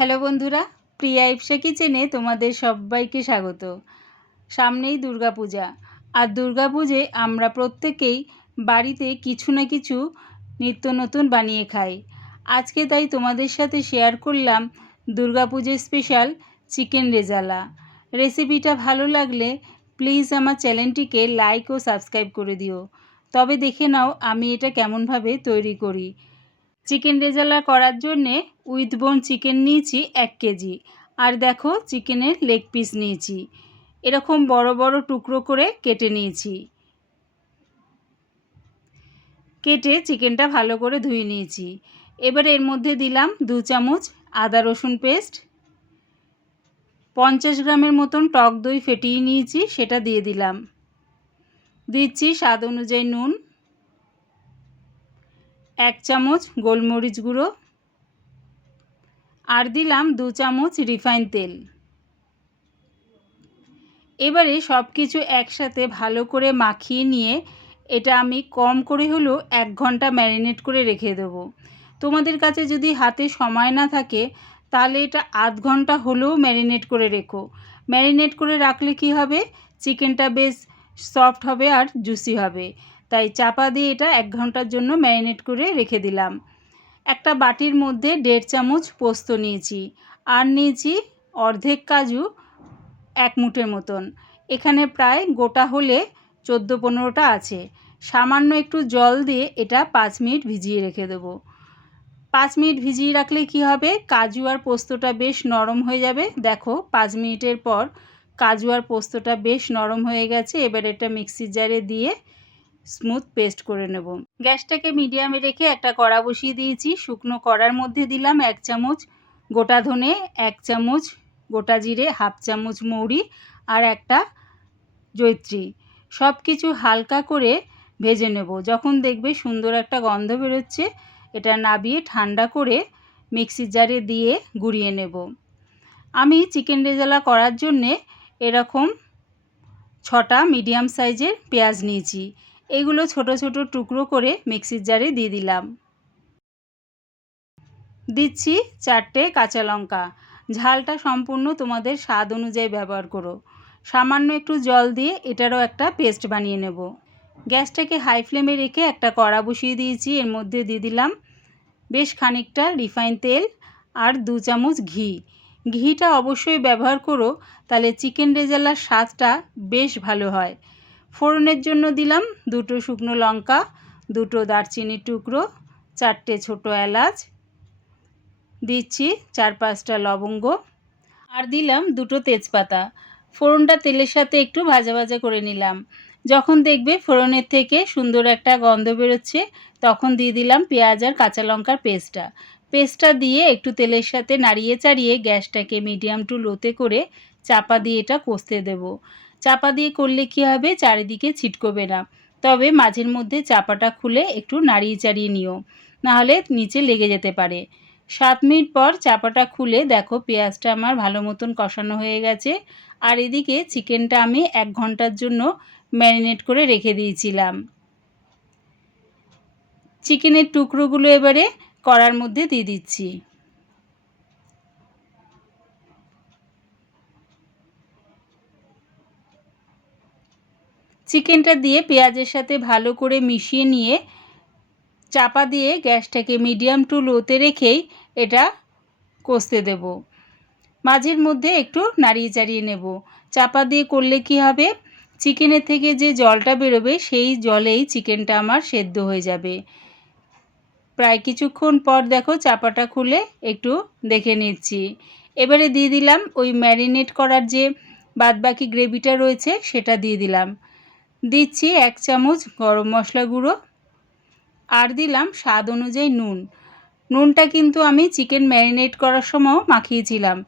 Hello বন্ধুরা, প্রিয়া ইপসা কিচেনে তোমাদের সবাইকে স্বাগত। সামনেই দুর্গাপূজা, আর দুর্গাপুজোয় আমরা প্রত্যেকেই বাড়িতে কিছু না কিছু নিত্য নতুন বানিয়ে খাই। আজকে তাই তোমাদের সাথে শেয়ার করলাম দুর্গাপুজোর স্পেশাল চিকেন রেজালা। রেসিপিটা ভালো লাগলে প্লিজ আমার চ্যানেলটিকে লাইক ও সাবস্ক্রাইব করে দিও। তবে দেখে নাও আমি এটা কেমনভাবে তৈরি করি। চিকেন রেজালা করার জন্যে উইথ বোন চিকেন নিয়েছি 1 কেজি, আর দেখো চিকেনের লেগ পিস নিয়েছি, এরকম বড় বড় টুকরো করে কেটে নিয়েছি। কেটে চিকেনটা ভালো করে ধুয়ে নিয়েছি। এবার এর মধ্যে দিলাম 2 চামচ আদা রসুন পেস্ট, 50 গ্রামের মতন টক দই ফেটিয়ে নিয়েছি, সেটা দিয়ে দিলাম। দিচ্ছি স্বাদ অনুযায়ী নুন, 1 চামচ গোলমরিচ গুঁড়ো, আর দিলাম 2 চামচ রিফাইন তেল। এবারে সব কিছু একসাথে ভালো করে মাখিয়ে নিয়ে এটা আমি কম করে হলেও 1 ঘন্টা ম্যারিনেট করে রেখে দেবো। তোমাদের কাছে যদি হাতে সময় না থাকে তাহলে এটা আধ ঘন্টা হলেও ম্যারিনেট করে রেখো। ম্যারিনেট করে রাখলে কি হবে, চিকেনটা বেশ সফট হবে আর জুসি হবে। তাই চাপা দিয়ে এটা 1 ঘন্টার জন্য ম্যারিনেট করে রেখে দিলাম। একটা বাটির মধ্যে 1.5 চামচ পোস্ত নিয়েছি, আর নিয়েছি অর্ধেক কাজু 1 মুঠের মতন। এখানে প্রায় গোটা হলে 14-15টা আছে। সামান্য একটু জল দিয়ে এটা 5 মিনিট ভিজিয়ে রেখে দেবো। 5 মিনিট ভিজিয়ে রাখলে কি হবে, কাজু আর পোস্তটা বেশ নরম হয়ে যাবে। দেখো 5 মিনিটের পর কাজু আর পোস্তটা বেশ নরম হয়ে গেছে। এবার এটা মিক্সির জারে দিয়ে স্মুথ পেস্ট করে নেব। গ্যাসটাকে মিডিয়ামে রেখে একটা কড়া বসিয়ে দিয়েছি। শুকনো কড়ার মধ্যে দিলাম 1 চামচ গোটা ধনে, 1 চামচ গোটা জিরে, হাফ চামচ মৌরি আর একটা জয়িত্রী। সব কিছু হালকা করে ভেজে নেব। যখন দেখবে সুন্দর একটা গন্ধ বেরোচ্ছে, এটা নাবিয়ে ঠান্ডা করে মিক্সির জারে দিয়ে গুঁড়িয়ে নেব। আমি চিকেন রেজালা করার জন্যে এরকম 6টা মিডিয়াম সাইজের পেঁয়াজ নিয়েছি। এগুলো ছোট ছোট টুকরো করে মিক্সির জারে দিয়ে দিলাম। দিচ্ছি 4টে কাঁচা লঙ্কা। ঝালটা সম্পূর্ণ তোমাদের স্বাদ অনুযায়ী ব্যবহার করো। সামান্য একটু জল দিয়ে এটারও একটা পেস্ট বানিয়ে নেব। গ্যাসটাকে হাই ফ্লেমে রেখে একটা কড়া বসিয়ে দিয়েছি। এর মধ্যে দিয়ে দিলাম বেশ খানিকটা রিফাইন তেল আর 2 চামচ ঘি। ঘিটা অবশ্যই ব্যবহার করো, তাহলে চিকেন রেজালার স্বাদটা বেশ ভালো হয়। ফোড়নের জন্য দিলাম 2টো শুকনো লঙ্কা, 2টো দারচিনির টুকরো, 4টে ছোটো এলাচ, দিচ্ছি 4-5টা লবঙ্গ, আর দিলাম 2টো তেজপাতা। ফোড়নটা তেলের সাথে একটু ভাজা ভাজা করে নিলাম। যখন দেখবে ফোড়নের থেকে সুন্দর একটা গন্ধ বেরোচ্ছে, তখন দিয়ে দিলাম পেঁয়াজ আর কাঁচা লঙ্কার পেস্টটা দিয়ে একটু তেলের সাথে নাড়িয়ে চাড়িয়ে গ্যাসটাকে মিডিয়াম টু লোতে করে চাপা দিয়ে এটা কষতে দেব। চাপা দিয়ে করলে কি হবে, চারিদিকে ছিটকবে না। তবে মাঝের মধ্যে চাপাটা খুলে একটু নাড়িয়ে চাড়িয়ে নিও, নাহলে নিচে লেগে যেতে পারে। 7 মিনিট পর চাপাটা খুলে দেখো পেঁয়াজটা আমার ভালো মতন কষানো হয়ে গেছে। আর এদিকে চিকেনটা আমি 1 ঘন্টার জন্য ম্যারিনেট করে রেখে দিয়েছিলাম। চিকেনের টুকরোগুলো এবারে কড়ার মধ্যে দিয়ে দিচ্ছি। চিকেনটা দিয়ে পেঁয়াজের সাথে ভালো করে মিশিয়ে নিয়ে চাপা দিয়ে গ্যাসটাকে মিডিয়াম টু লোতে রেখেই এটা কষতে দেব। মাঝের মধ্যে একটু নাড়িয়ে চাড়িয়ে নেব। চাপা দিয়ে করলে কি হবে, চিকেনের থেকে যে জলটা বেরোবে সেই জলেই চিকেনটা আমার সেদ্ধ হয়ে যাবে। প্রায় কিছুক্ষণ পর দেখো চাপাটা খুলে একটু দেখে নিচ্ছি। এবারে দিয়ে দিলাম ওই ম্যারিনেট করার যে বাদবাকি গ্রেভিটা রয়েছে সেটা দিয়ে দিলাম। দিচ্ছি 1 চামচ গরম মশলা গুঁড়ো, আর দিলাম স্বাদ অনুযায়ী নুন। নুনটা কিন্তু আমি চিকেন ম্যারিনেট করার সময় মাখিয়েছিলাম।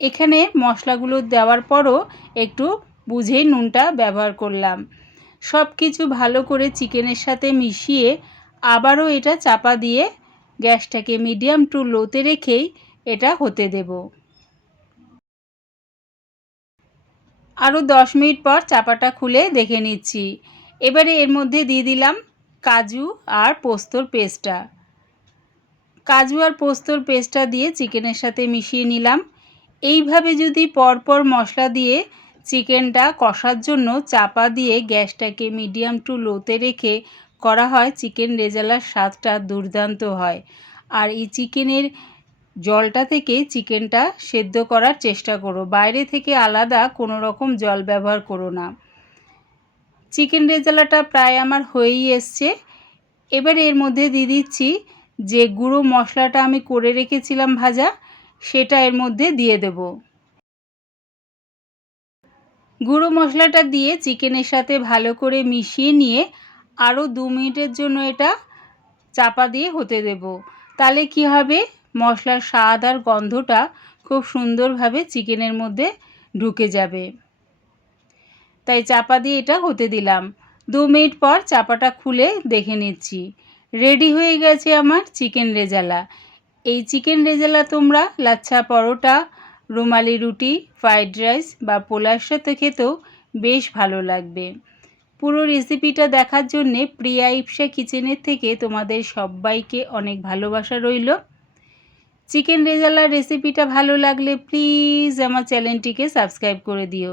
এখানে মশলাগুলো দেওয়ার পরও একটু বুঝেই নুনটা ব্যবহার করলাম। সব কিছু ভালো করে চিকেনের সাথে মিশিয়ে আবারও এটা চাপা দিয়ে গ্যাসটাকে মিডিয়াম টু লোতে রেখেই এটা হতে দেব। আরও 10 মিনিট পর চাপাটা খুলে দেখে নিচ্ছি। এবারে এর মধ্যে দিয়ে দিলাম কাজু আর পোস্তর পেস্টটা। কাজু আর পোস্তর পেস্টটা দিয়ে চিকেনের সাথে মিশিয়ে নিলাম। এইভাবে যদি পরপর মশলা দিয়ে চিকেনটা কষার জন্য চাপা দিয়ে গ্যাসটাকে মিডিয়াম টু লোতে রেখে করা হয়, চিকেন রেজালার স্বাদটা দুর্দান্ত হয়। আর এই চিকেনের জলটা থেকে চিকেনটা সেদ্ধ করার চেষ্টা করো, বাইরে থেকে আলাদা কোনো রকম জল ব্যবহার করো না। চিকেন রেজালাটা প্রায় আমার হয়েই এসছে। এবার এর মধ্যে দিয়ে দিচ্ছি যে গুঁড়ো মশলাটা আমি করে রেখেছিলাম ভাজা, সেটা এর মধ্যে দিয়ে দেব। গুঁড়ো মশলাটা দিয়ে চিকেনের সাথে ভালো করে মিশিয়ে নিয়ে আরও 2 মিনিটের জন্য এটা চাপা দিয়ে হতে দেব। তাহলে কি হবে, মশলার স্বাদ আর গন্ধটা খুব সুন্দরভাবে চিকেনের মধ্যে ঢুকে যাবে। তাই চাপা দিয়ে এটা হতে দিলাম। 2 মিনিট পর চাপাটা খুলে দেখে নিচ্ছি, রেডি হয়ে গেছে আমার চিকেন রেজালা। এই চিকেন রেজালা তোমরা লাচ্ছা পরোটা, রুমালি রুটি, ফ্রাইড রাইস বা পোলাওর সাথে খেতেও বেশ ভালো লাগবে। পুরো রেসিপিটা দেখার জন্যে প্রিয়া ইপসা কিচেনের থেকে তোমাদের সবাইকে অনেক ভালোবাসা রইল। চিকেন রেজালার রেসিপিটা ভালো লাগলে প্লিজ আমার চ্যানেলটিকে সাবস্ক্রাইব করে দিও।